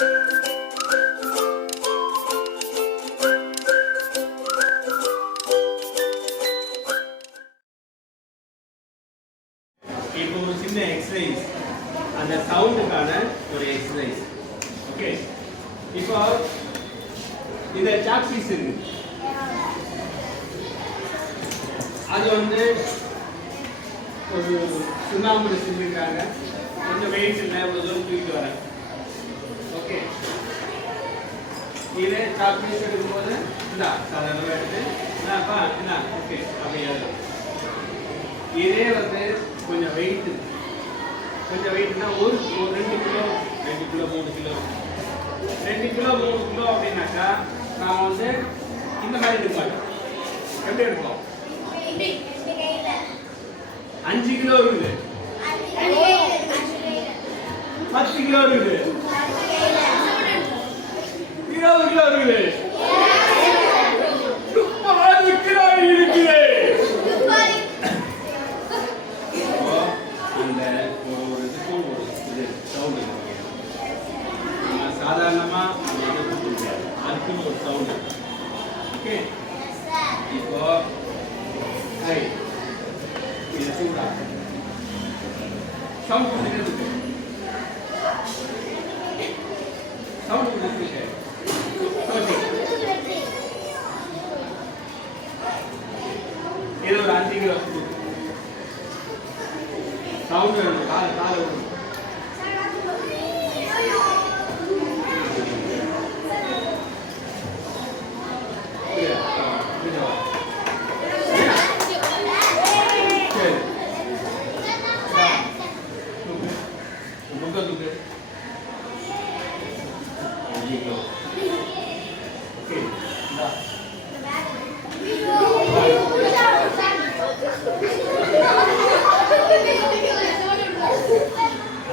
இப்போ ஒரு சின்ன எக்ஸசைஸ், அந்த சவுண்டுக்கான ஒரு எக்ஸசைஸ். ஓகே, இப்போ இந்த சாக் பீஸ் இருக்கு, அது வந்து ஒரு சுண்ணாம்பு செஞ்சிருக்காங்க. கொஞ்சம் வெயிட் இல்லை, ஒரு தூரம் தூக்கிட்டு வரேன். ஓகே, இதே சாக் பீஸ் எடுக்கும்போது இந்தா சாதாரணமாக எடுத்து என்ன ஓகே அப்படியே இதே வந்து கொஞ்சம் வெயிட்னா ஒரு 2 கிலோ 3 கிலோ 2 கிலோ 3 கிலோ அப்படின்னாக்கா நான் வந்து இந்த மாதிரி எடுப்பேன். எப்படி எடுப்போம்? 5 கிலோ இருக்குது, 10 கிலோ இருக்குது, 20 கிலோ இருக்குது, 30 கிலோ இருக்குது. சாதாரணமா அதுக்குன்னு ஒரு சவுண்ட். ஓகே, இப்போ இது சூடா சவுண்ட் கொடுத்துருக்கு, சவுண்ட் கொடுத்துருக்கு. இது ஒரு 5 கிலோ சவுண்ட் வேணும். கால விடணும்.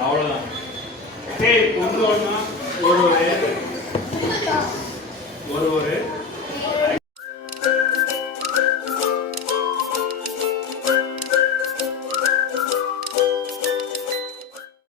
அவ்வளவுதான். சரி, ஒன்று ஒன்றா ஒரு